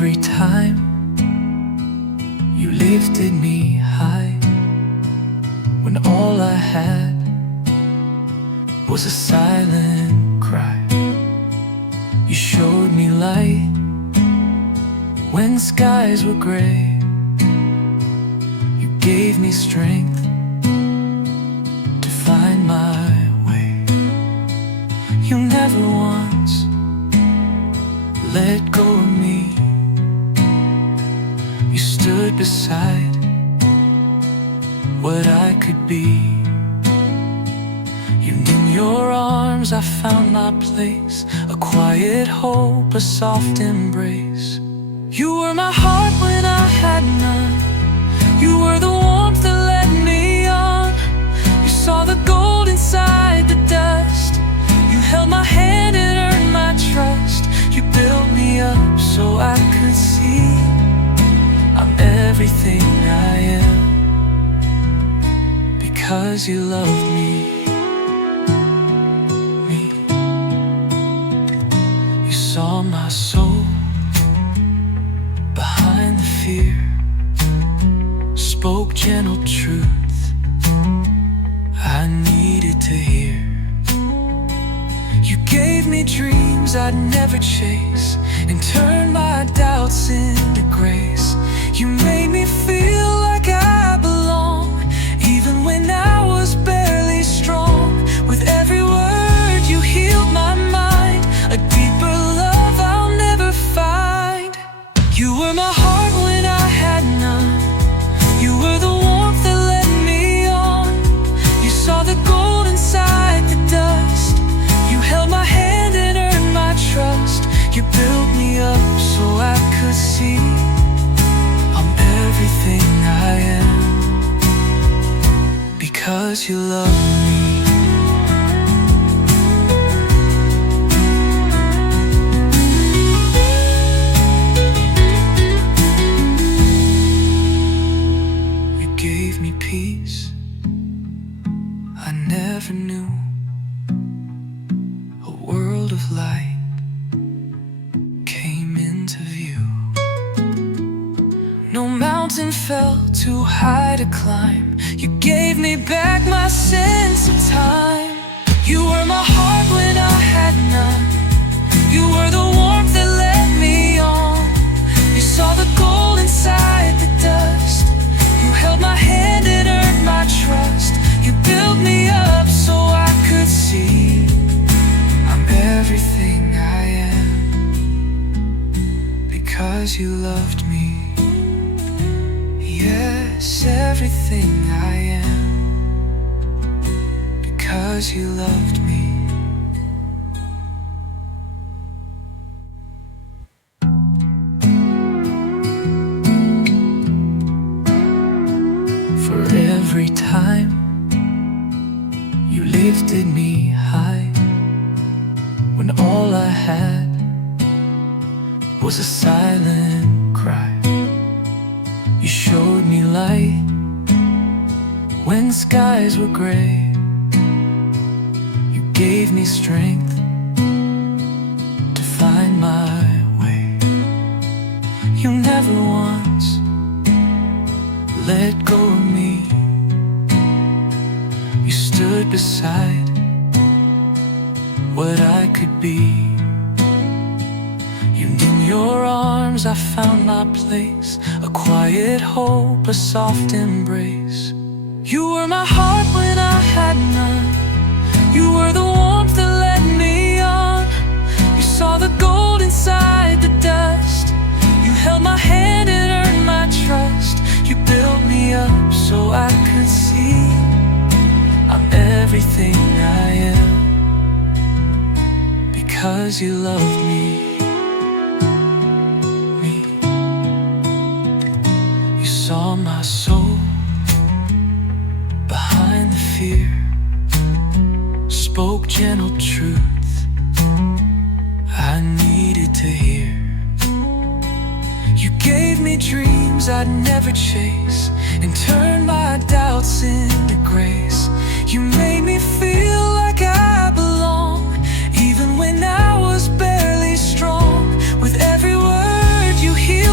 every time you lifted me high, when all I had was a silent cry. You showed me light when skies were gray. You gave me strength to find my way. You never once let go of me. You stood beside what I could be. In your arms I found my place, a quiet hope, a soft embrace. You were my heart when I had none. You were the warmth that led me on. You saw the gold inside the dust. You held my hand and earned my trust. You built me up so I could see I'm everything I am, because you loved me. You saw my soul behind the fear, spoke gentle truth I needed to hear. You gave me dreams I'd never chase, and turned my doubts into grace. You made me feel like I belong, even when I was barely strong. With every word you healed my mind, a deeper love I'll never find. You were my heart when I had none. You were the warmth that led me on. You saw the gold inside the dust. You held my hand and earned my trust. You built me up so I could see I'm everything I am, because you love me. You gave me peace I never knew, a world of light came into view. No mountain felt too high to climb. You gave me back my sense of time. You were my heart when I had none. You were the warmth that led me on. You saw the gold inside the dust. You held my hand and earned my trust. You built me up so I could see I'm everything I am, because you loved me. Yes, everything I am, because you loved me. For every time you lifted me high, when all I had was a silent cry. You showed me light when skies were gray. You gave me strength to find my way. You never once let go of me. You stood beside what I could be. In your arms I found my place, a quiet hope, a soft embrace. You were my heart when I had none. You were the warmth that led me on. You saw the gold inside the dust. You held my hand and earned my trust. You built me up so I could see I'm everything I am, because you loved me. Saw my soul behind the fear, spoke gentle truth I needed to hear. You gave me dreams I'd never chase, and turned my doubts into grace. You made me feel like I belong, even when I was barely strong. With every word you hear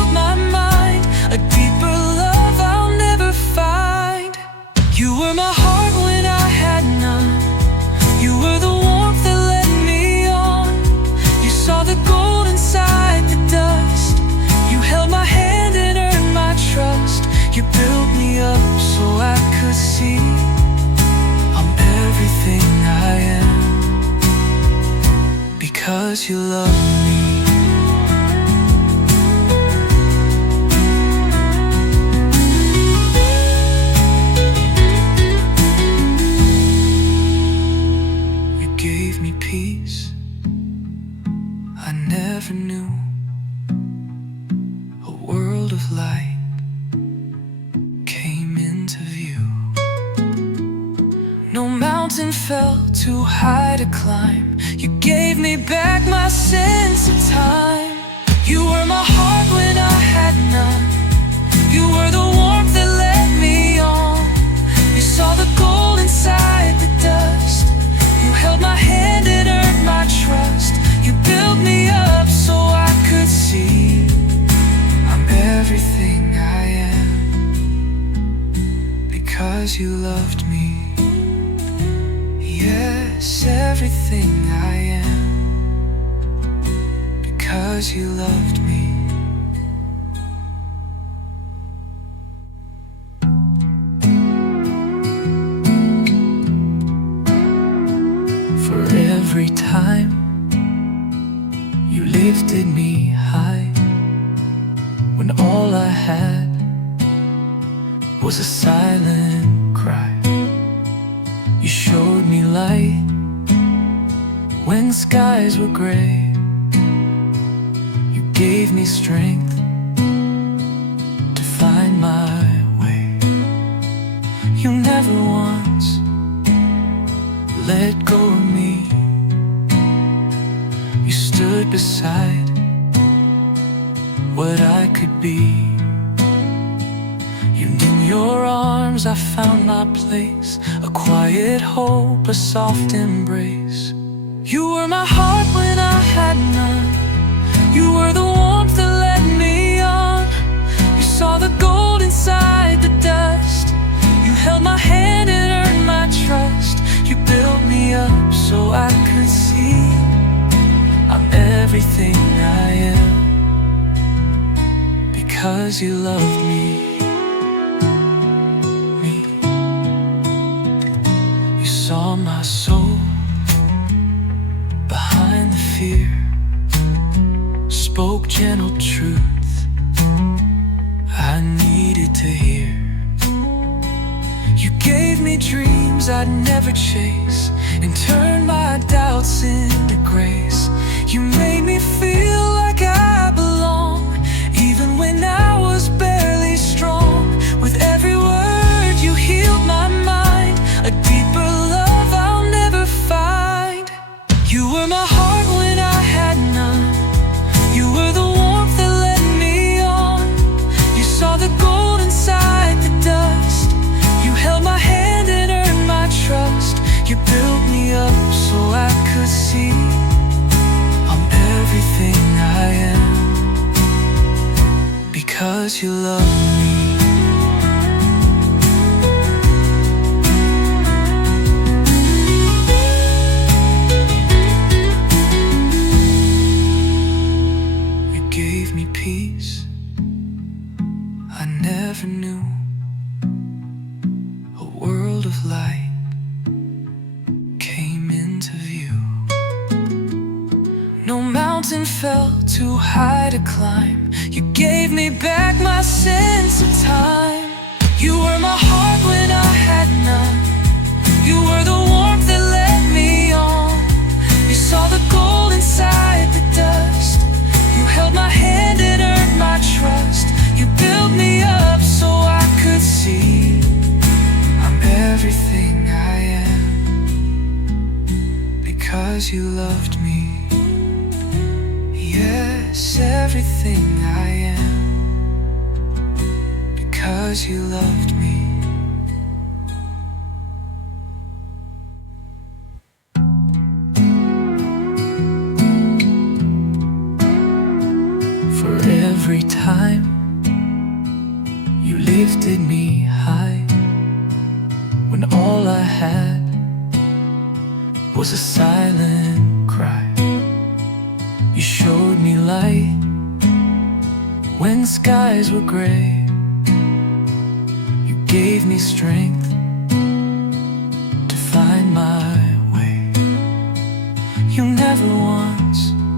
because you love me. You gave me peace I never knew, a world of light came into view. No mountain felt too high to climb. You gave me back my sense of time. You were my heart when I had none. You were the warmth that led me on. You saw the gold inside the dust. You held my hand and earned my trust. You built me up so I could see I'm everything I am because you loved me. Yes, everything I am because you loved me. For every time you lifted me high, when all I had was a silent cry. You showed me light when skies were gray. You gave me strength to find my way. You never once let go of me. You stood beside what I could be. In your arms I found my place, a quiet hope, a soft embrace. You were my heart when I had none. You were the warmth that led me on. You saw the gold inside the dust. You held my hand and earned my trust. You built me up so I could see I'm everything I am because you loved me. Saw my soul behind the fear, spoke gentle truth I needed to hear. You gave me dreams I'd never chase and turned my doubts into grace. You made me feel like I belong, even when I was barely strong. With every word you healed my mind, a deeper love I'll never find. You were my heart when I had none. You were the warmth that led me on. You saw the gold inside the dust. You held my hand and earned my trust. You built me up so I could see I'm everything I am because you love me. Peace I never knew, a world of light came into view. No mountain felt too high to climb. You gave me back my sense of time. You were my heart when I had none. You were the warmth that led me on. You saw the gold inside the dust. You held my hand and earned my trust. You built me up so I could see I'm everything I am because you loved me. Yes, everything I am because you loved me. Every time you lifted me high, when all I had was a silent cry. You showed me light when skies were gray. You gave me strength to find my way. You never once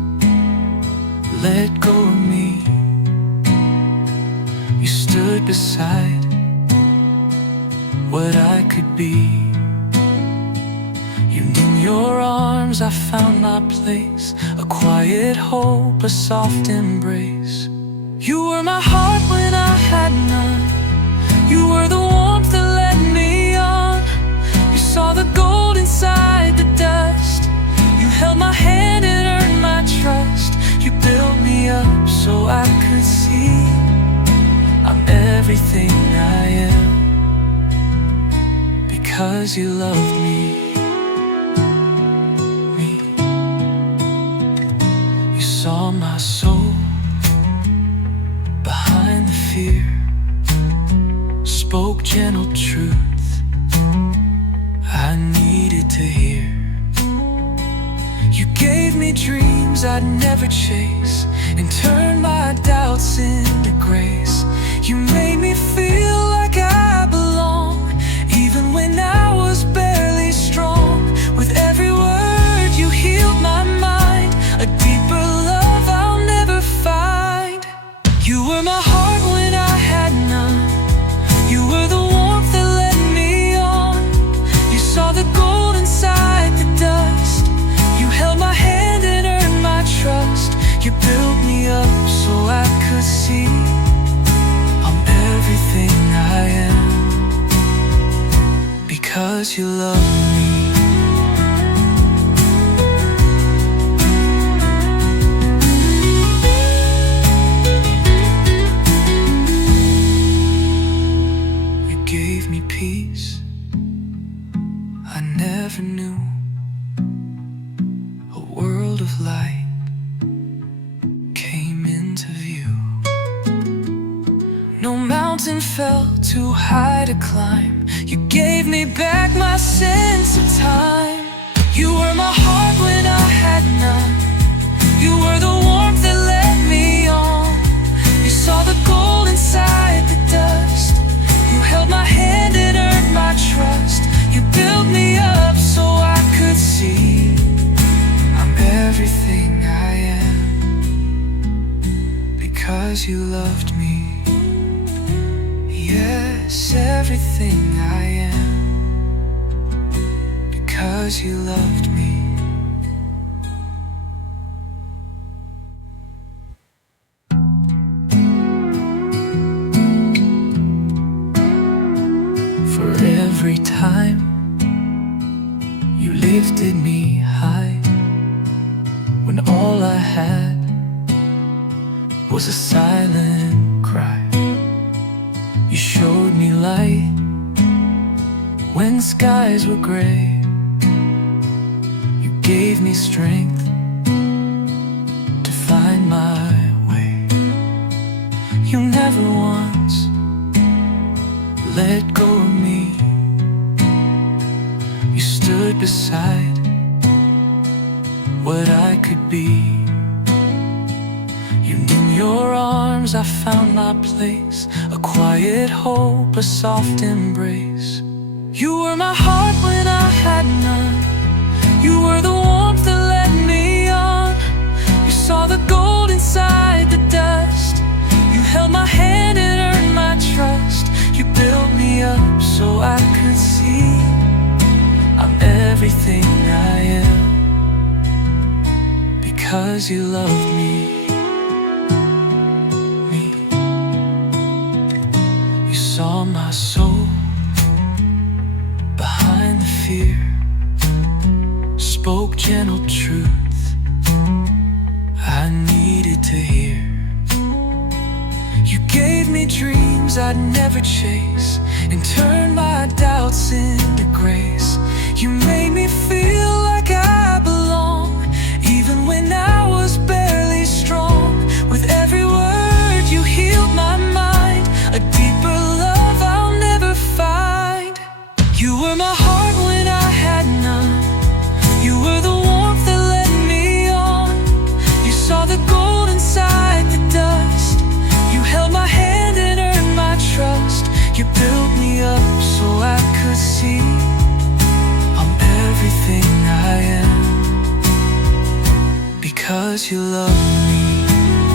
let go of me. You stood beside what I could be. In your arms I found my place, a quiet hope, a soft embrace. You were my heart when I had none. You were the warmth that led me on. You saw the gold inside the dust. You held my hand and earned my trust. You built me up so I could see I'm everything I am, because you loved me. You saw my soul behind the fear, spoke gentle truth I needed to hear. You gave me dreams I'd never chase, and turned my doubts into grace. You made me feel like I belong, even when I was barely strong. With every word you healed my mind, a deeper love I'll never find. You were my heart when I had none. You were the warmth that led me on. You saw the gold inside the dust. You held my hand and earned my trust. You built me up so I could see I'm everything I am, because you love me. You gave me peace I never knew, a world of light came into view. No mountain felt too high to climb. You gave me back my sense of time. You were my heart when I had none. You were the warmth that led me on. You saw the gold inside the dust. You held my hand and earned my trust. You built me up so I could see I'm everything I am, because you loved me. Yes, everything I am, because you loved me. For every time you lifted me high, when all I had was a silent cry. You showed me light when skies were gray. You gave me strength to find my way. You never once let go of me. You stood beside what I could be. In your arms I found my place, a quiet hope, a soft embrace. You were my heart when I had none. You were the warmth that led me on. You saw the gold inside the dust. You held my hand and earned my trust. You built me up so I could see I'm everything I am, because you loved me. Saw my soul behind the fear, spoke gentle truth I needed to hear. You gave me dreams I'd never chase, and turned my doubts into grace. You made me feel like I belong, even when I was barely strong. With every word you healed my mind, a deeper love I'll never find. You were my heart when I had none. You were the warmth that led me on. You saw the gold inside the dust. You held my hand and earned my trust. You built me up so I could see I'm everything I am, because you love me.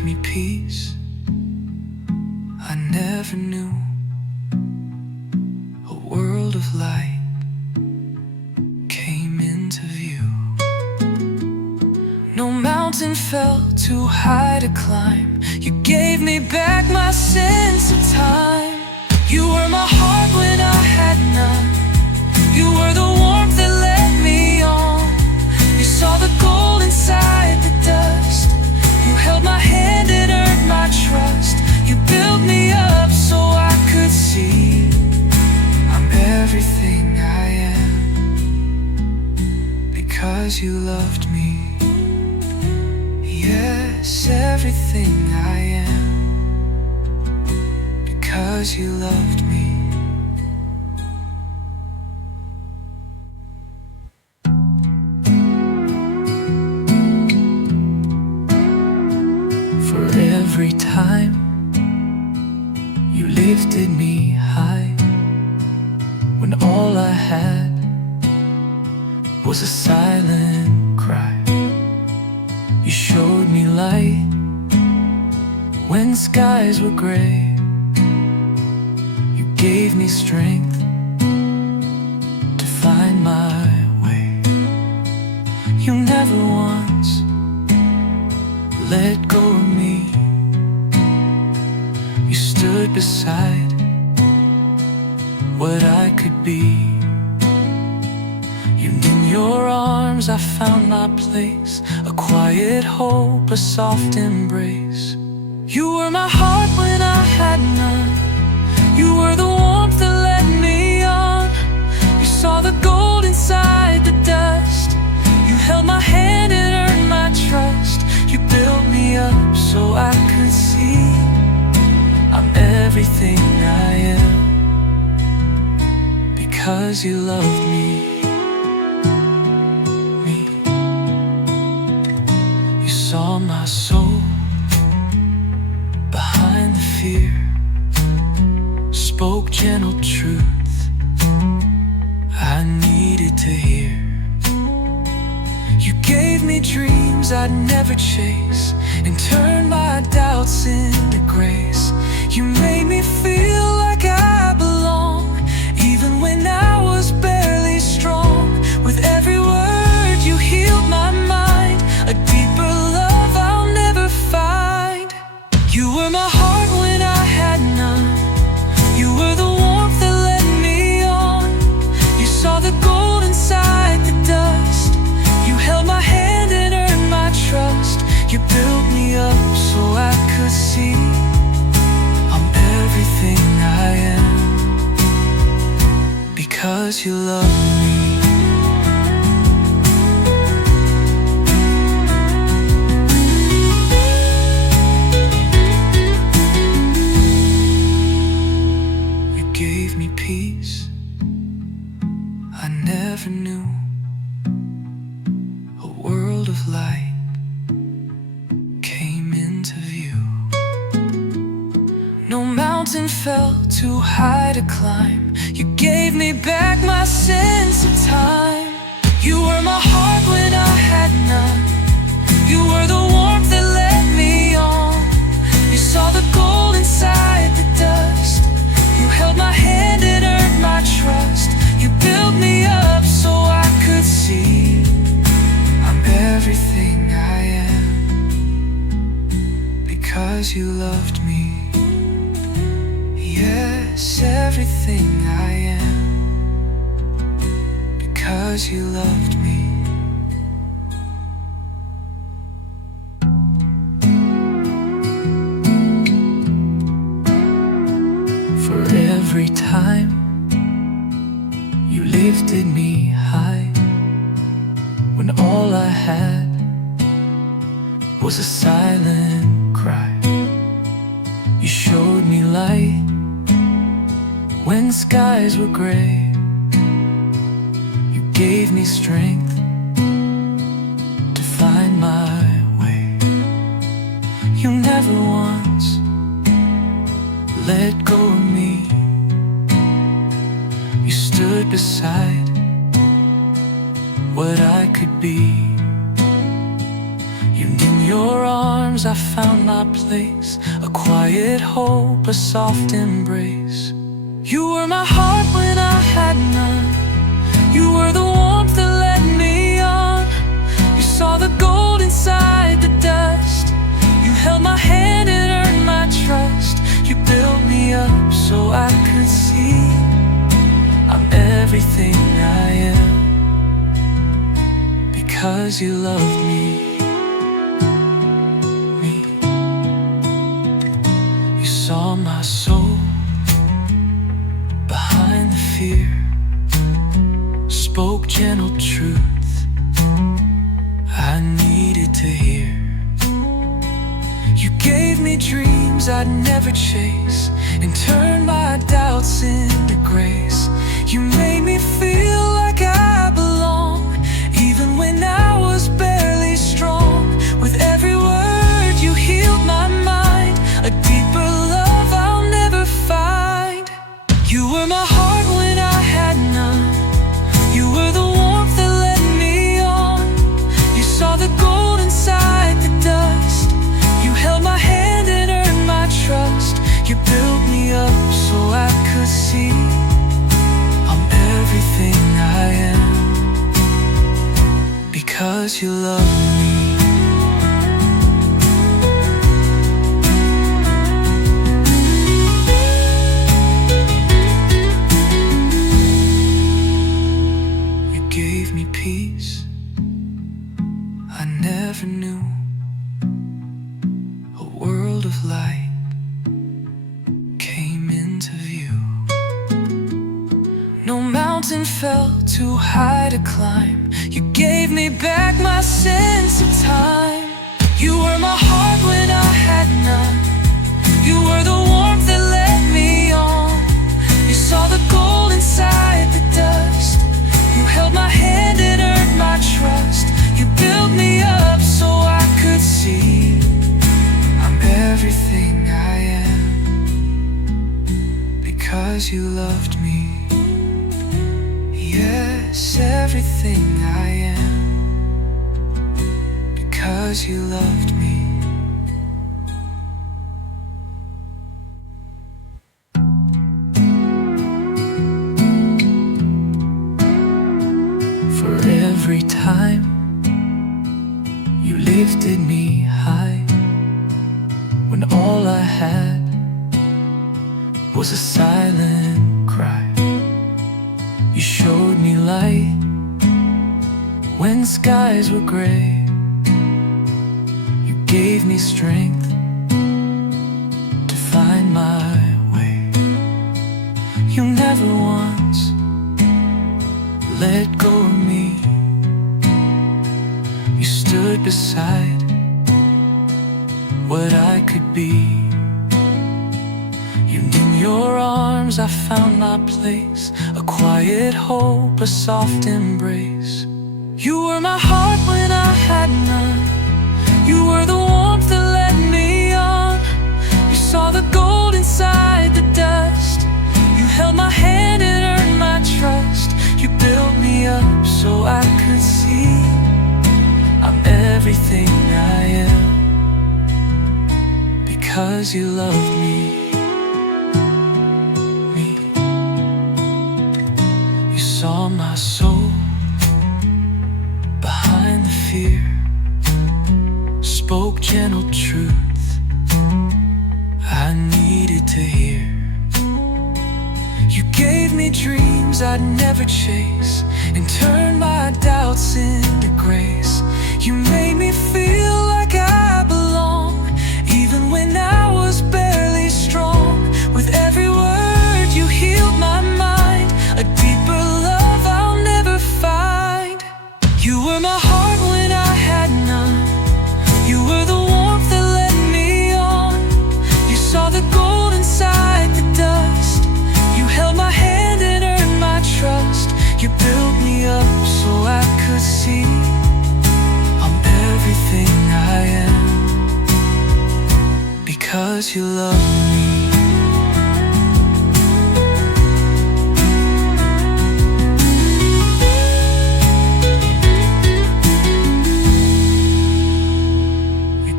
gave me peace I never knew. A world of light came into view. No mountain felt too high to climb. You gave me back my sense of time. You were my heart when I had none. You were the warmth that led me on. You saw the gold inside the dust. You held my hand and earned my trust. You built me up so I could see I'm everything I am because you loved me. Yes, everything I am because you loved me. For every time you lifted me high, when all I had was a silent cry. You showed me light when skies were gray. You gave me strength to find my way. You never once let go of me. You stood beside what I could be. In your arms I found my place, a quiet hope, a soft embrace. You were my heart when I had none. You were the warmth that led me on. You saw the gold inside the dust. You held my hand and earned my trust. You built me up so I could see I'm everything I am because you loved me. Saw my soul behind the fear, spoke gentle truth I needed to hear. You gave me dreams I'd never chase and turned my doubts into grace. You made me feel like I belong, even when I was barely strong. With every word you healed my mind, a deeper love I'll never find. You were my heart when I had none. You were the warmth that led me on. You saw the gold inside the dust. You held my hand and earned my trust. You built me up so I could see I'm everything I am because you love me. Peace I never knew. A world of light came into view. No mountain felt too high to climb. You gave me back my sense of time. You were my heart when I had none. You were the warmth that led me on. You saw the gold inside the dust. You held my hand and earned my trust. You built me up so I could see I'm everything I am because you loved me. Yes, everything I am because you loved me. For every time you lifted me high, when all I had was a silent cry. You showed me light when skies were gray. You gave me strength to find my way. You never once let go of me. You stood beside what I could be. You in your arms I found my place, a quiet hope, a soft embrace. You were my heart when I had none. You were the warmth that led me on. You saw the gold inside the dust. You held my hand and earned my trust. You built me up so I could see I'm everything I am, because you loved me. You saw my soul behind the fear, spoke gentle truth I needed to hear. You gave me dreams I'd never chase, and turned my doubts into grace. You made me feel like I belong, even when I was barely strong. With every word you healed my mind, a deeper love I'll never find. You were my heart when I had none. You were the warmth that led me on. You saw the gold inside the dust. You held my hand and earned my trust. You built me up so I could see I'm everything I am, because you love me. You gave me peace I never knew, a world of light came into view. No mountain felt too high to climb. You gave me back my sense of time. You were my heart when I had none. You were the warmth that led me on. You saw the gold inside the dust. You held my hand and earned my trust. You built me up so I could see I'm everything I am, because you loved me. Yes, everything I am, because you loved me. For every time you lifted me high, when all I had was a silent cry. You showed me light when skies were gray. You gave me strength to find my way. You never once let go of me. You stood beside what I could be. In your arms I found my place, a quiet hope, a soft embrace. You were my heart when I had none. You were the warmth that led me on. You saw the gold inside the dust. You held my hand and earned my trust. You built me up so I could see I'm everything I am, because you loved me. Saw my soul behind the fear, spoke gentle truth I needed to hear. You gave me dreams I'd never chase, and turned my doubts into grace. You made me feel like I belong, even when I was barely strong. With every word you healed my mind, a deeper love I'll never find. You were my heart when I had none. You were the warmth that led me on. You saw the gold inside the dust. You held my hand and earned my trust. You built me up so I could see I'm everything I am, because you love me.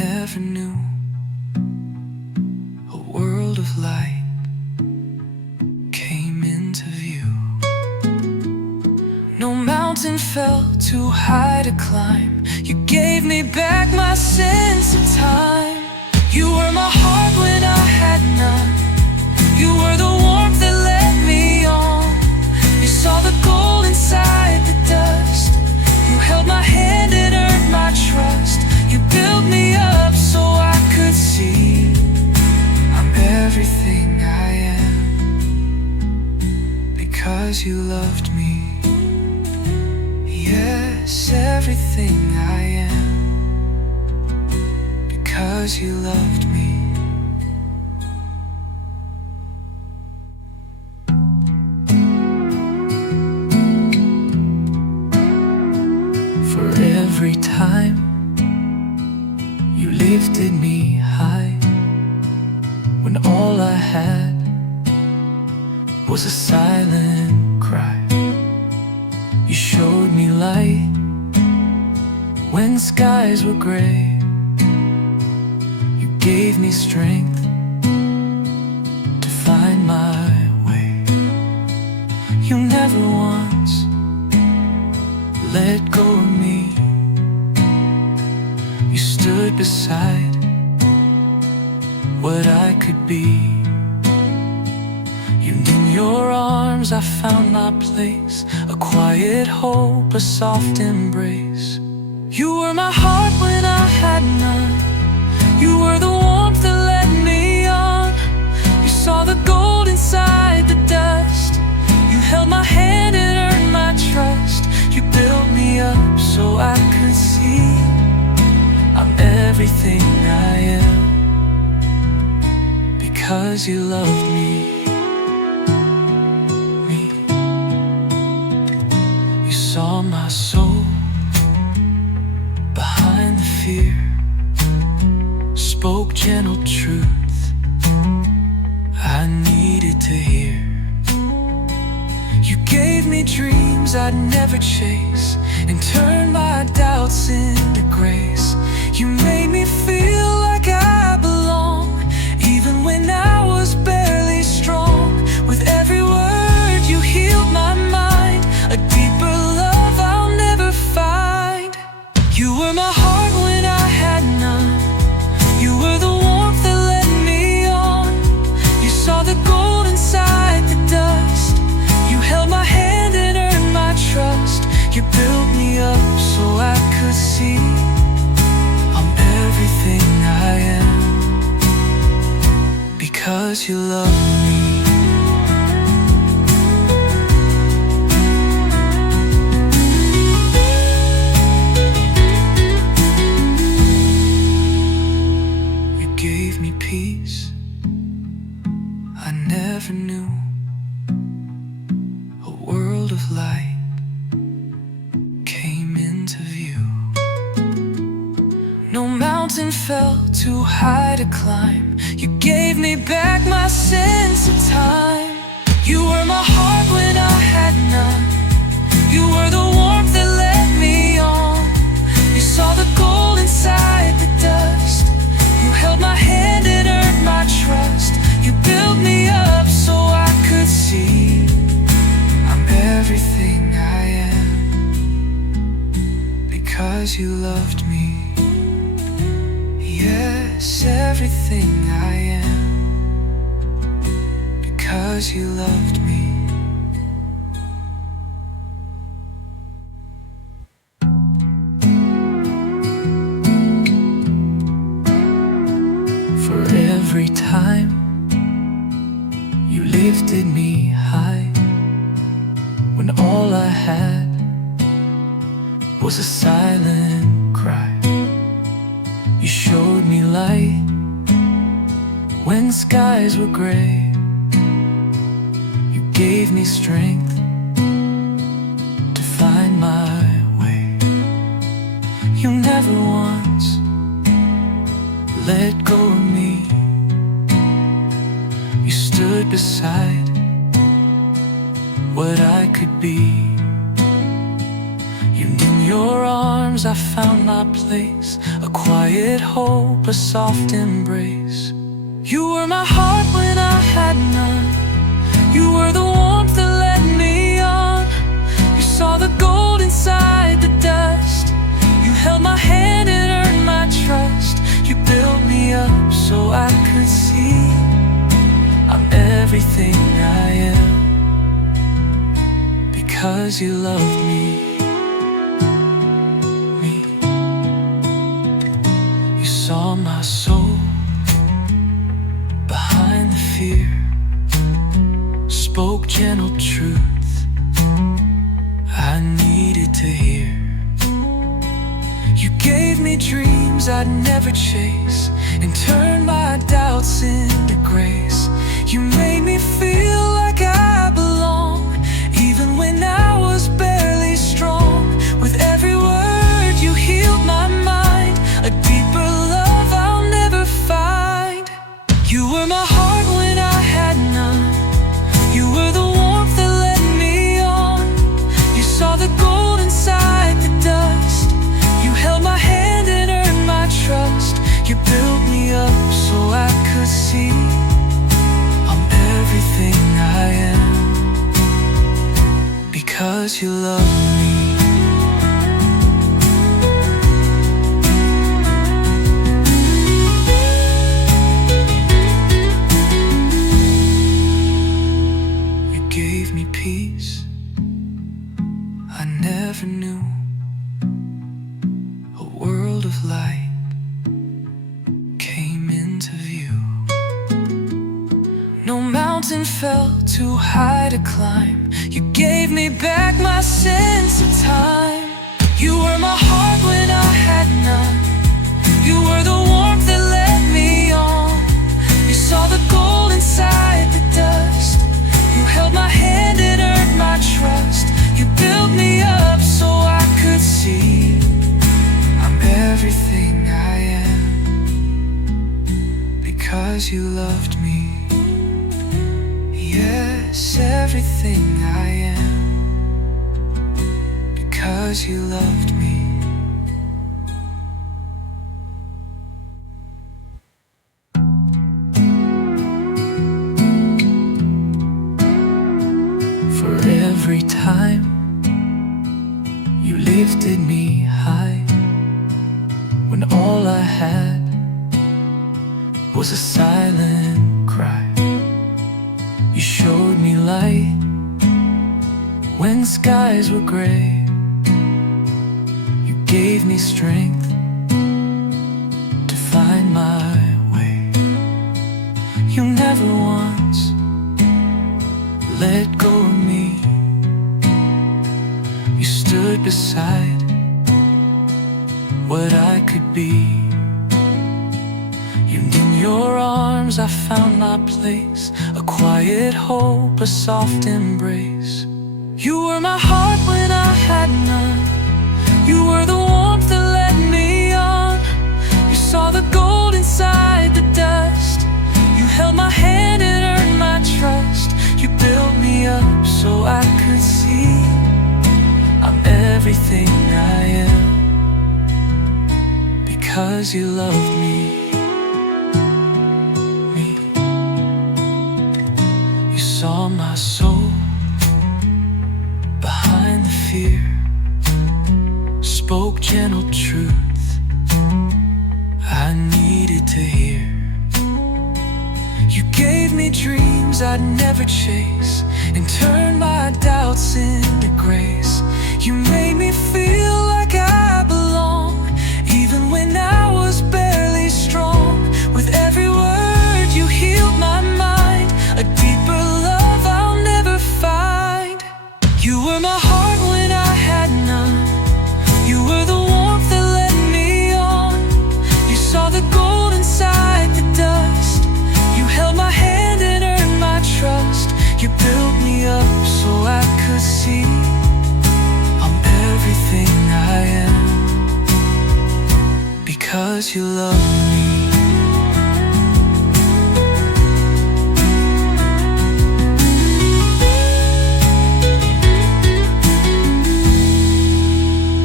never knew a world of light came into view. No mountain felt too high to climb. You gave me back my sense of time. You were my heart when I had none. You were the warmth that led me on. You saw the gold inside the dust. You held my hand and earned my trust. You built me up so I could see I'm everything I am because you loved me. Yes, everything I am because you loved me. For every time you lifted me high, when all I had was a silent cry. You showed me light when skies were gray. You gave me strength to find my way. You never once let go of me. You stood beside what I could be. In your arms I found my place, a quiet hope, a soft embrace. You were my heart when I had none. You were the warmth that led me on. You saw the gold inside the dust. You held my hand and earned my trust. You built me up so I could see I'm everything I am because you loved me. You saw my soul behind the fear, spoke gentle truth I needed to hear. You gave me dreams I'd never chase and turned my doubts into grace. You made me feel like I belong, even when I was barely strong. With every word you healed my mind, a deeper love I'll never find. You were my heart when I had none. You were the warmth that led me on. You saw the gold inside the dust. You held my hand and earned my trust. You built me up so I could see I'm everything I am because you love me. You gave me peace I never knew, a world of light came into view. No mountain felt too high to climb. You gave me back my sense of time. You were my heart when I had none. You were the warmth that led me on. You saw the gold inside the dust. You held my hand and earned my trust. You built me up so I could see I'm everything I am because you loved me. Yes, everything I am because you loved me. For every time you lifted me high, when all I had was a silent cry. You showed me light when skies were gray. You gave me strength to find my way. You never once let go of me. You stood beside what I could be. And in your arms I found my place, a quiet hope, a soft embrace. You were my heart when I had none. You were the warmth that led me on. You saw the gold inside the dust. You held my hand and earned my trust. You built me up so I could see I'm everything I am, because you loved me. You saw my soul behind the fear, spoke gentle truth I needed to hear. You gave me dreams I'd never chase, and turned my doubts into grace. You made me feel like I belong, even when I was barely strong. With every word you healed my mind, a deeper love I'll never find. You were my heart when I had none. You were the warmth that led me on. You saw the gold inside the dust. You held my hand and earned my trust. You built me up so I could see I'm everything I am, because you love me. You gave me peace I never knew, a world of light came into view. No mountain felt too high to climb. You gave me back my sense of time. You were my heart when I had none. You were the warmth that led me on. You saw the gold inside the dust. You held my hand and earned my trust. You built me up so I could see I'm everything I am, because you loved me. Yes, everything I am, because you loved me. For every time you lifted me high, when all I had was a silent cry. You showed me light when skies were gray. You gave me strength to find my way. You never once let go of me. You stood beside what I could be. And in your arms I found my place, a quiet hope, a soft embrace. You were my heart when I had none. You were the warmth that led me on. You saw the gold inside the dust. You held my hand and earned my trust. You built me up so I could see I'm everything I am, because you loved me. You saw my soul behind the fear, spoke gentle truth I needed to hear. You gave me dreams I'd never chase, and turned my doubts into grace. You made me feel like I belong, even when I was barely strong. With every word you healed my mind, a deeper love I'll never find. You were my heart when I had none. You were the warmth that led me on. You saw the gold inside the dust. You held my hand and earned my trust. You built me up so I could see I'm everything I am, because you love me.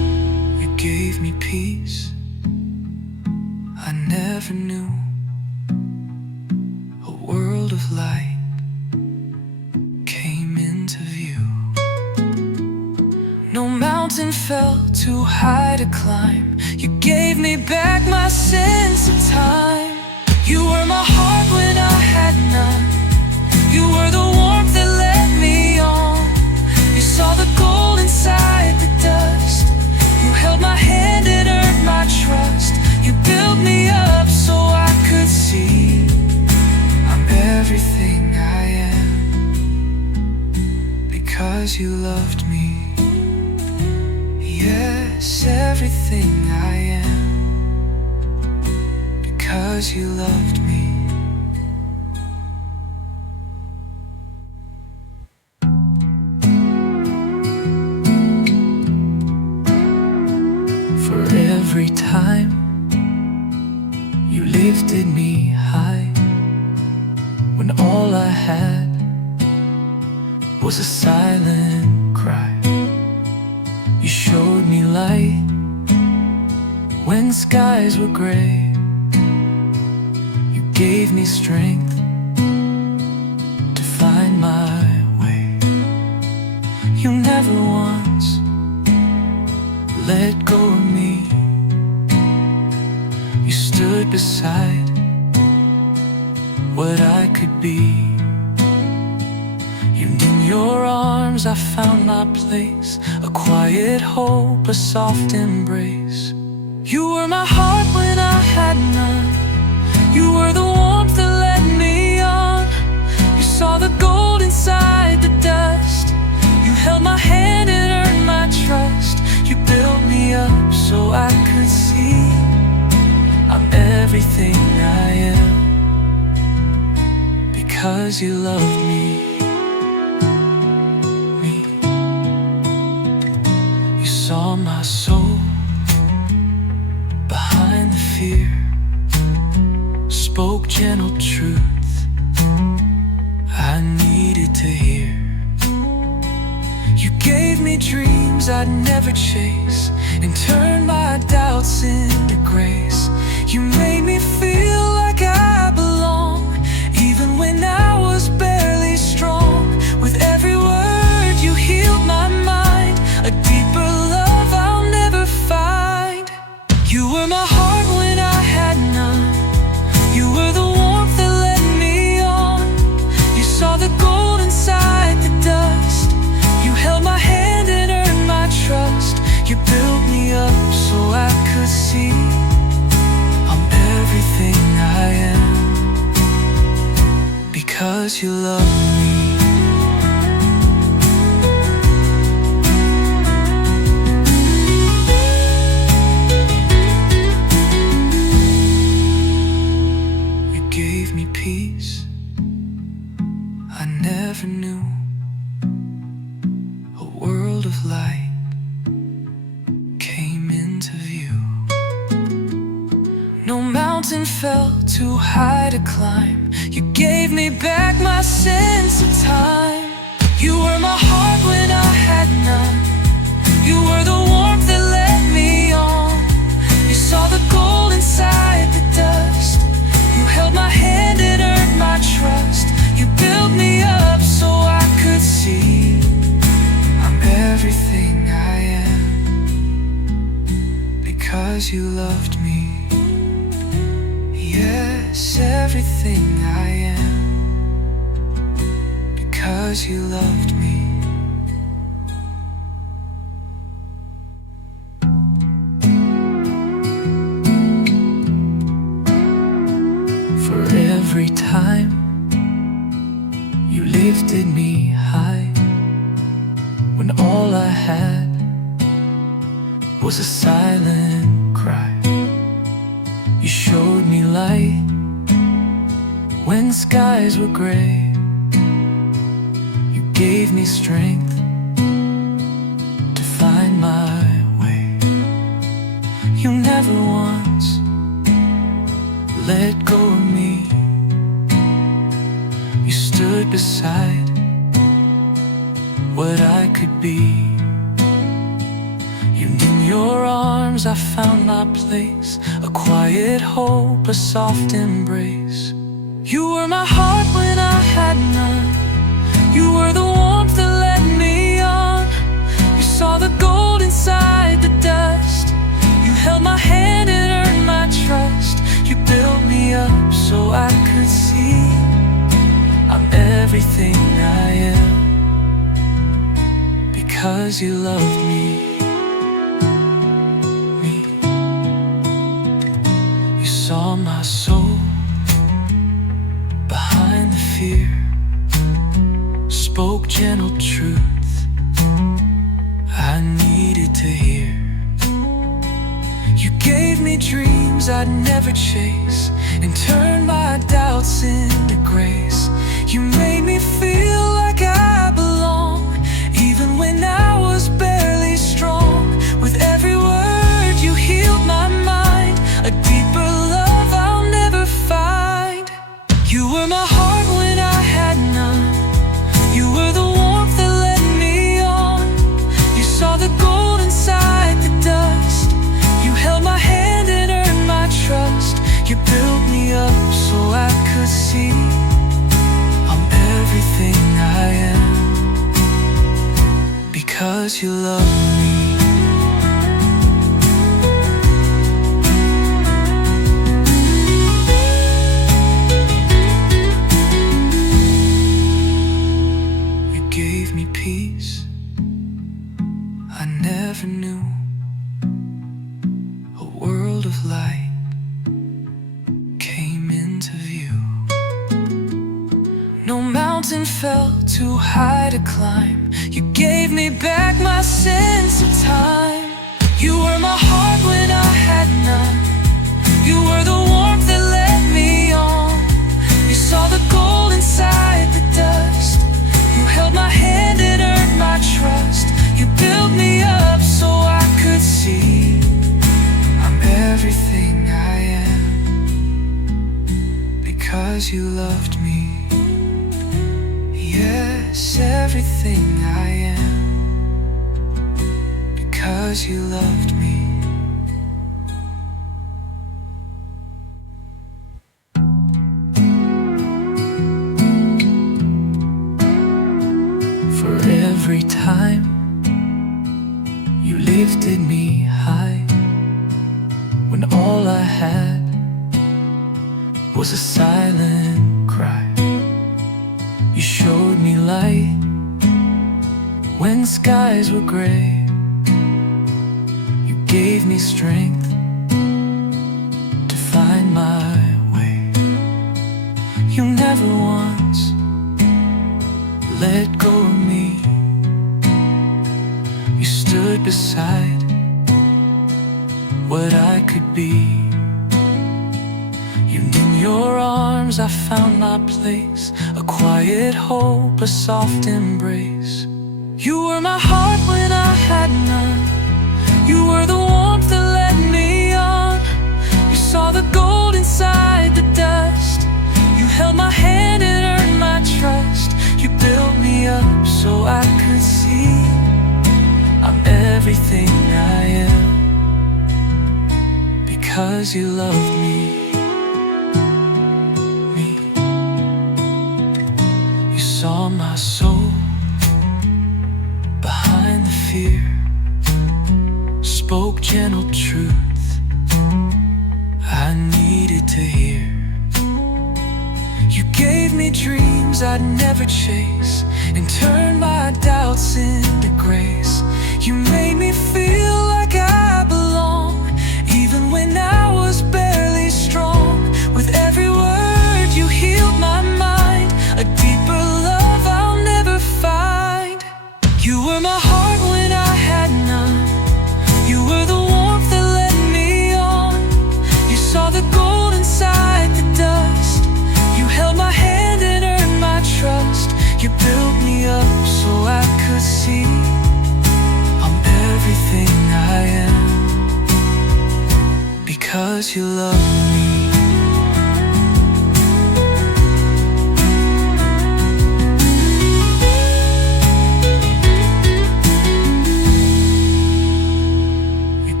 never knew a world of light came into view. No mountain felt too high to climb. You gave me back my sense of time. You were my heart when I had none. You were the warmth that led me on. You saw the gold inside the dust. You held my hand and earned my trust. You built me up so I could see I'm everything I am because you loved me. Yes, everything I am because you loved me. For every time you lifted me high, when all I had was a silent cry. You showed me light when skies were gray. You gave me strength to find my way. You never once let go of me. You stood beside what I could be. In your arms I found my place, a quiet hope, a soft embrace. You were my heart when I had none. You were the warmth that led me on. You saw the gold inside the dust. You held my hand and earned my trust. You built me up so I could see I'm everything I am because you loved me. Saw my soul behind the fear, spoke gentle truth I needed to hear. You gave me dreams I'd never chase and turned my doubts into grace. You made me feel like I belong, even when I was barely strong. With every word you healed my mind, a deeper love I'll never find. You were my heart when I had none. You were the warmth that led me on. You saw the gold inside the dust. You held my hand and earned my trust. You built me up so I could see I'm everything I am because you love me. Peace I never knew, a world of light came into view. No mountain felt too high to climb. You gave me back my sense of time. You were my heart when I had none. You were the warmth that led me on. You saw the gold inside the dust. You held my hand and earned my trust. You built me up so I could see I'm everything I am because you loved me. Yes, everything I am because you loved me. Every time you lifted me high, when all I had was a silent cry. You showed me light when skies were gray. You gave me strength to find my way. You never once let go of me. You stood beside what I could be. You in your arms I found my place, a quiet hope, a soft embrace. You were my heart when I had none. You were the warmth that led me on. You saw the gold inside the dust. You held my hand and earned my trust. You built me up so I could see I'm everything I am, because you loved me. You saw my soul behind the fear, spoke gentle truth I needed to hear. You gave me dreams I'd never chase, and turned my doubts into grace. You made me feel like I belong, even when I was barely strong. With every word you healed my mind, a deeper love I'll never find. You were my heart when I had none. You were the warmth that led me on. You saw the gold inside the dust. You held my hand and earned my trust. You built me up so I could see I'm everything I am, because you love me. You gave me peace I never knew, a world of light came into view. No mountain felt too high to climb. You gave me back my sense of time. You were my heart when I had none. You were the warmth that led me on. You saw the gold inside the dust. You held my hand and earned my trust. You built me up so I could see I'm everything I am, because you loved me. Yes, everything I am, because you loved me. For every time you lifted me high, when all I had was a silent cry. You showed me light when skies were gray. You gave me strength to find my way. You never once let go of me. You stood beside what I could be. In your arms I found my place, a quiet hope, a soft embrace. You were my heart when I had none. You were the warmth that led me on. You saw the gold inside the dust. You held my hand and earned my trust. You built me up so I could see I'm everything I am, because you loved me. Saw my soul behind the fear, spoke gentle truth I needed to hear. You gave me dreams I'd never chase, and turned my doubts into grace. You made me feel like I belong, even when I was barely strong. With every word you healed my mind, a deeper love I'll never find. You were my heart when I had none. You were the warmth that led me on. You saw the gold inside the dust. You held my hand and earned my trust. You built me up so I could see I'm everything I am, because you love me. You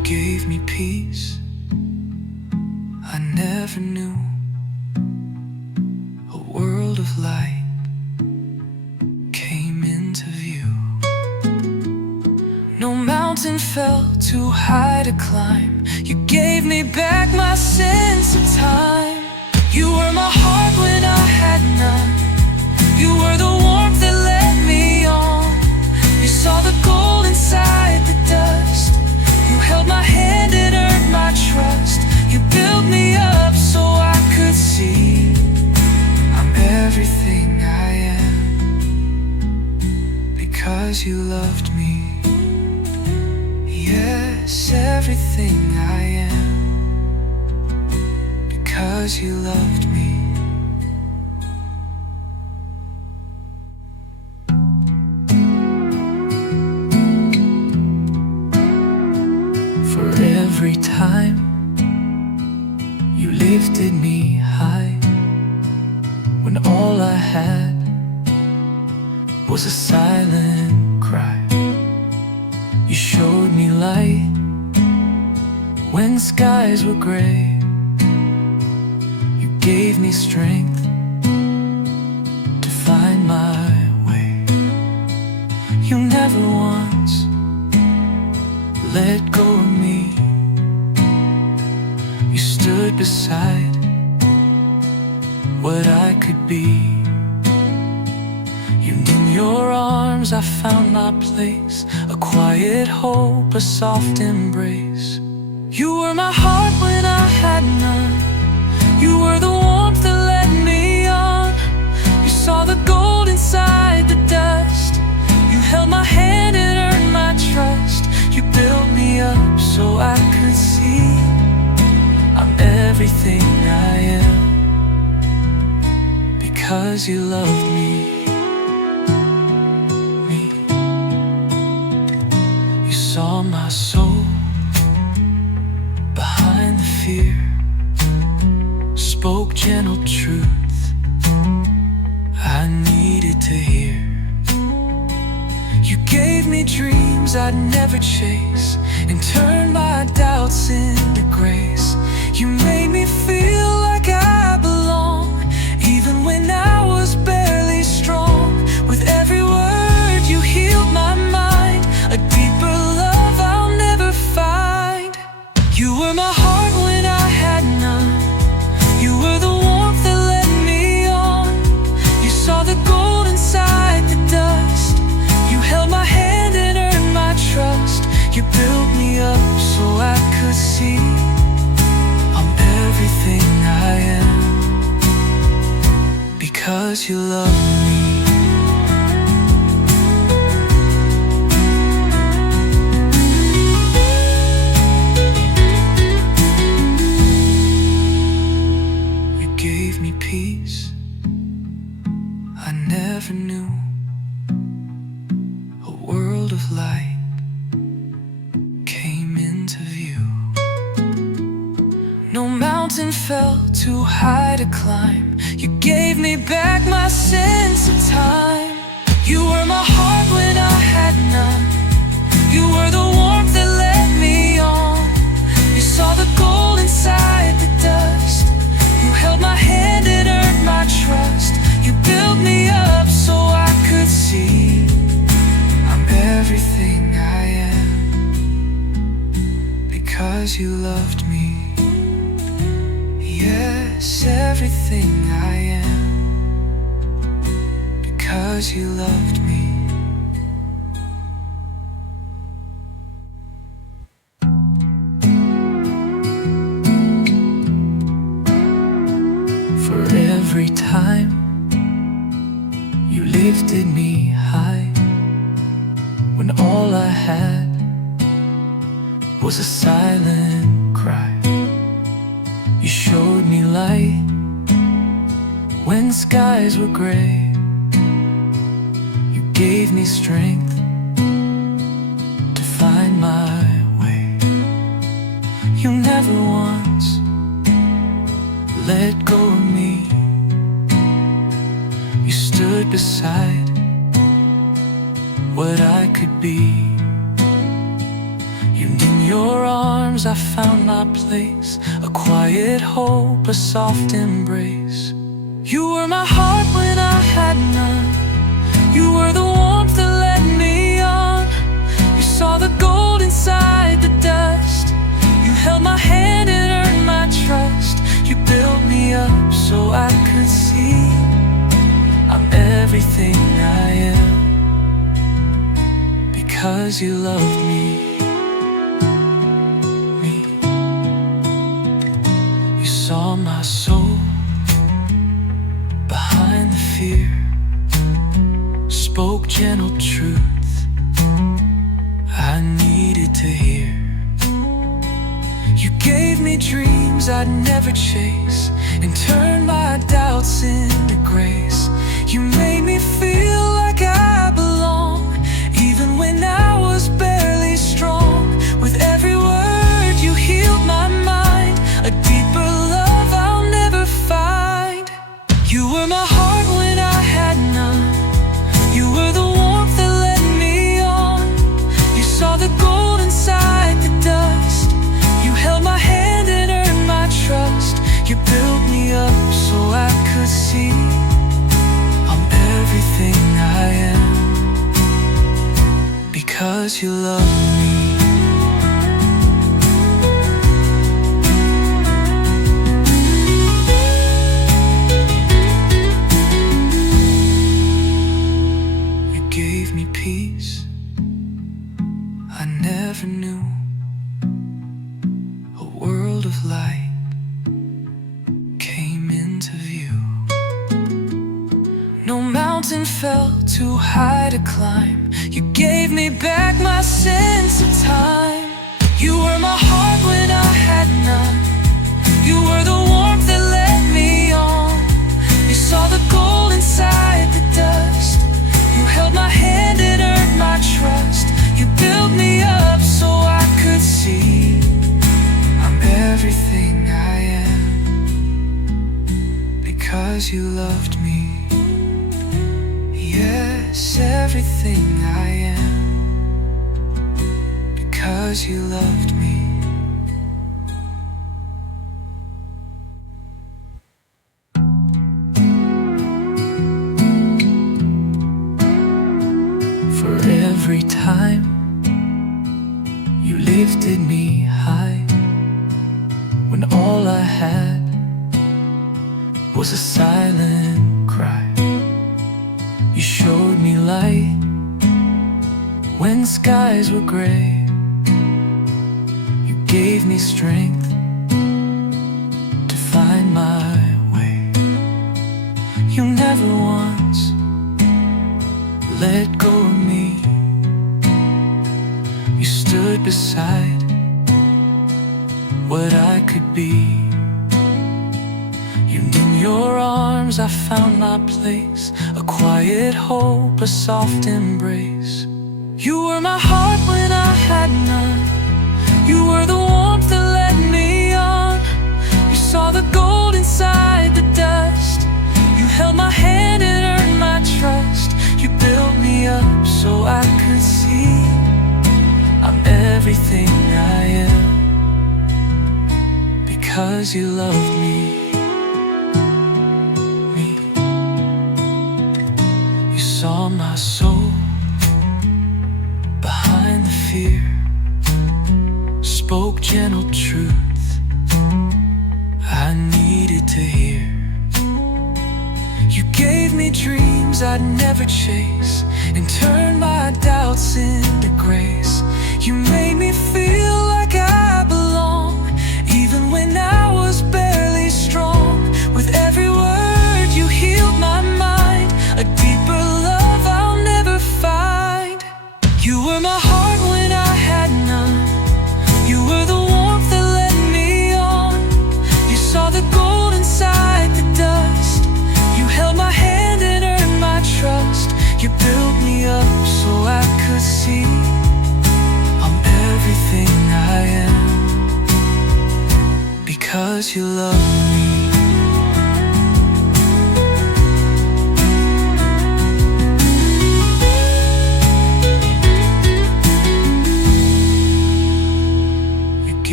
I never knew a world of light came into view. No mountain felt too high to climb. You gave me back my sense of time. You were my heart when I had none. You were the warmth that led me on. You saw the gold inside the dust. You held my hand and earned my trust. You built me up so I could see I'm everything I am because you loved me. Yes, everything I am because you loved me. For every time you lifted me high, when all I had was a silent cry. You showed me light when skies were gray. You gave me strength to find my way. You never once let go of me. You stood beside what I could be. In your arms I found my place, a quiet hope, a soft embrace. You were my heart when I had none. You were the warmth that led me on. You saw the gold inside the dust. You held my hand and earned my trust. You built me up so I could see I'm everything I am because you loved me. Saw my soul behind the fear, spoke gentle truth I needed to hear. You gave me dreams I'd never chase and turned my doubts into grace. You made me feel like I belong, even when I was barely strong. With every word you healed my mind, a deeper love I'll never find. You were my heart when I had none. You were the warmth that led me on. You saw the gold inside the dust. You held my hand and earned my trust. You built me up so I could see I'm everything I am because you love me. Peace I never knew, a world of light came into view. No mountain felt too high to climb. You gave me back my sense of time. You were my heart when I had none. You were the warmth that led me on. You saw the gold inside the dust. You held my hand and earned my trust. You built me up so I could see I'm everything I am because you loved me. Yes, everything I am because you loved me. Every time you lifted me high, when all I had was a silent cry. You showed me light when skies were gray. You gave me strength to find my way. You never once let go of me. You stood beside what I could be. You knew your arms I found my place, a quiet hope, a soft embrace. You were my heart when I had none. You were the warmth that led me on. You saw the gold inside the dust. You held my hand and earned my trust. You built me up so I could see I'm everything I am, because you loved me. You saw my soul behind the fear, spoke gentle truth I needed to hear. You gave me dreams I'd never chase, and turned my doubts into grace. You made me feel like I belong, even when I was barely strong. With every word you healed my mind, a deeper love I'll never find. You were my heart when I had none. You were the warmth that led me on. You saw the gold inside the dust. You held my hand and earned my trust. You built me up so I could see I'm everything I am, because you love me. You gave me peace I never knew, a world of light came into view. No mountain felt too high to climb. You gave me back my sense of time. You were my heart when I had none. You were the warmth that led me on. You saw the gold inside the dust. You held my hand and earned my trust. You built me up so I could see I'm everything I am, because you loved me. Yes, everything I am, because you loved me. For every time you lifted me high, when all I had was a silent cry. You showed me light when skies were gray. You gave me strength to find my way. You never once let go of me. You stood beside what I could be. In your arms I found my place, a quiet hope, a soft embrace. You were my heart when I had none. You were the warmth that led me on. You saw the gold inside the dust. You held my hand and earned my trust. You built me up so I could see I'm everything I am, because you loved me. Saw my soul behind the fear, spoke gentle truth I needed to hear. You gave me dreams I'd never chase, and turned my doubts into grace. You made me feel like I belong, even when I was barely strong. With every word you healed my mind, a deeper love I'll never find. You were my heart when I had none. You were the warmth that led me on. You saw the gold inside the dust. You held my hand and earned my trust. You built me up so I could see I'm everything I am, because you love me.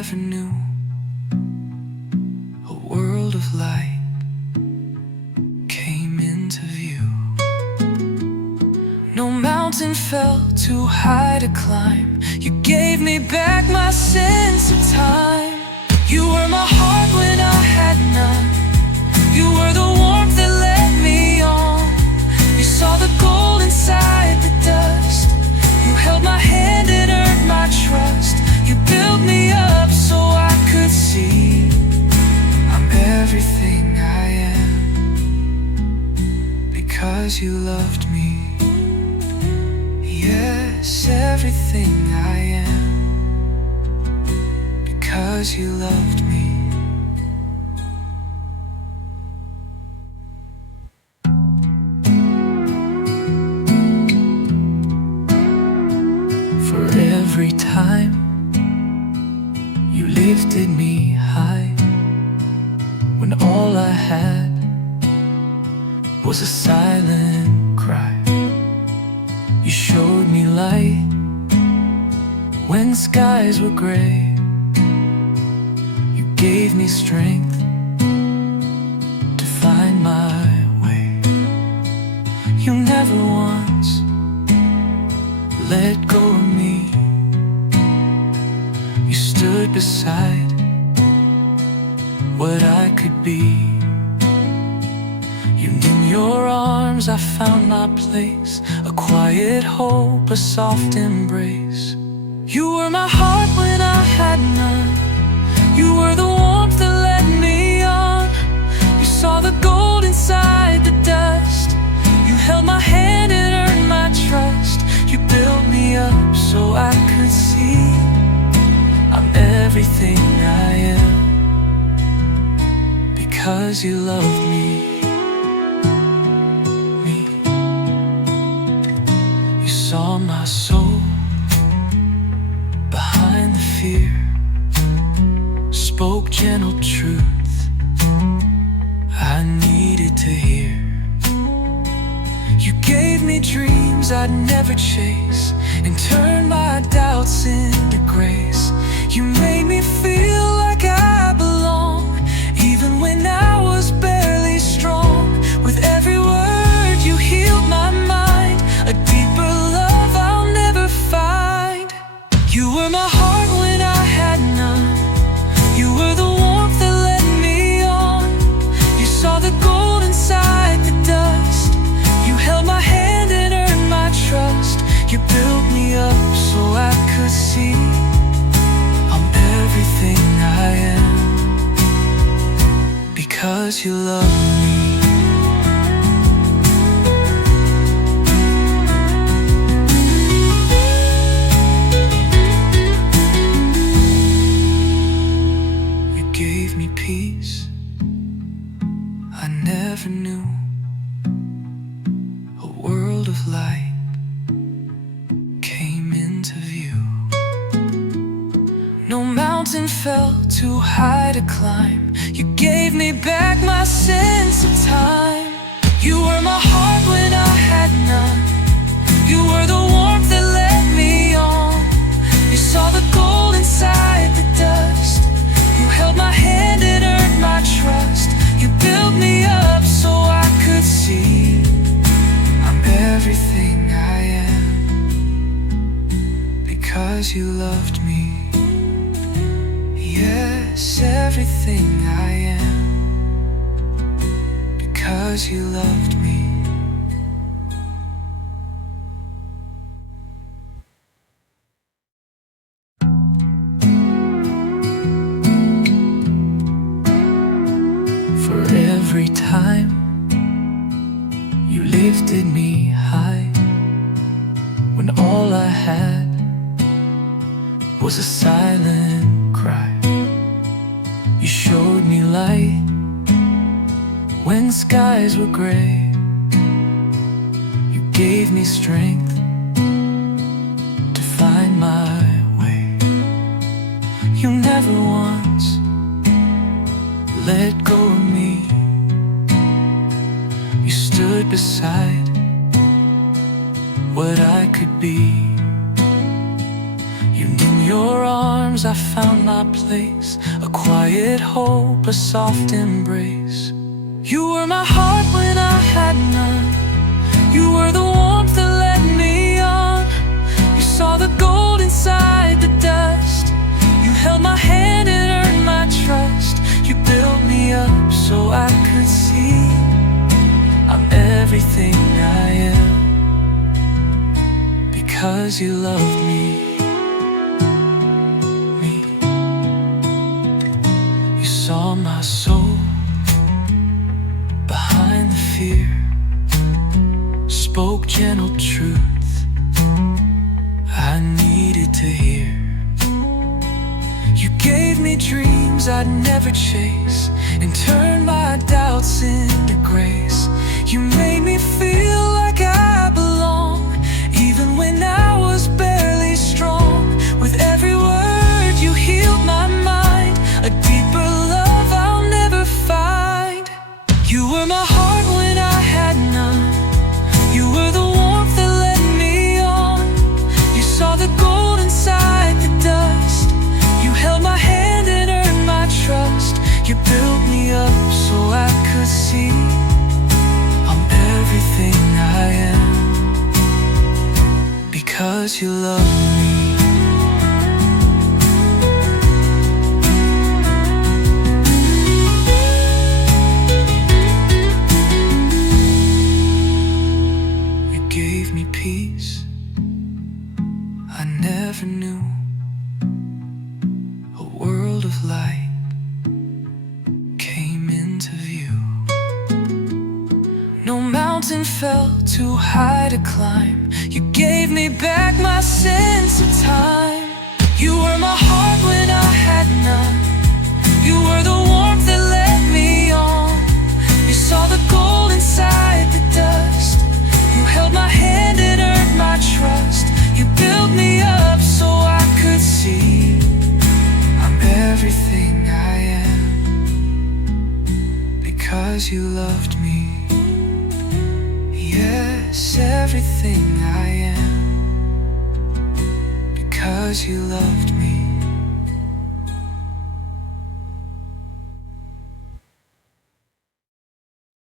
never knew a world of light came into view. No mountain felt too high to climb. You gave me back my sense of time. You were my heart when I had none. You were the warmth that led me on. You saw the gold inside the dust. You held my hand and earned my trust. You built me up so I could see I'm everything I am because you loved me. Yes, everything I am because you loved me. For every time you lifted me high, when all I had was a silent cry. You showed me light when skies were gray. You gave me strength to find my way. You never once let go of me. You stood beside what I could be. In your arms I found my place, a quiet hope, a soft embrace. You were my heart when I had none. You were the warmth that led me on. You saw the gold inside the dust. You held my hand and earned my trust. You built me up so I could see I'm everything I am because you loved me. Saw my soul behind the fear, spoke gentle truth I needed to hear. You gave me dreams I'd never chase and turned my doubts into grace. You made me feel like I belong, even when I was barely strong. With every word you healed my mind, a deeper love I'll never find. You were my heart when I had none. You were the warmth that led me on. You saw the gold inside the dust. You held my hand and earned my trust. You built me up so I could see I'm everything I am because you love me. Peace I never knew, a world of light came into view. No mountain felt too high to climb. You gave me back my sense of time. You were my heart when I had none. You were the warmth that led me on. You saw the gold inside the dust. You held my hand and earned my trust. You built me up so I could see I'm everything I am because you loved me. Yes, everything I am because you loved me. Every time you lifted me high, when all I had was a silent cry. You showed me light when skies were gray. You gave me strength to find my way. You never once let go of me. You stood beside what I could be. You knew your arms I found my place, a quiet hope, a soft embrace. You were my heart when I had none. You were the warmth that led me on. You saw the gold inside the dust. You held my hand and earned my trust. You built me up so I could see I'm everything I am, because you loved me. You saw my soul behind the fear, spoke gentle truth I needed to hear. You gave me dreams I'd never chase, and turned my doubts into grace. You made me feel like I belong, even when I was barely strong. With every word you healed my mind, a deeper love I'll never find. You were my heart when I had none. You were the warmth that led me on. You saw the gold inside the dust. You held my hand and earned my trust. You built me up so I could see I'm everything I am, because you love me. You gave me peace I never knew, a world of light came into view. No mountain felt too high to climb. You gave me back my sense of time. You were my heart when I had none. You were the warmth that led me on. You saw the gold inside the dust. You held my hand and earned my trust. You built me up so I could see I'm everything I am, because you loved me. Yes, everything I am, because you loved me.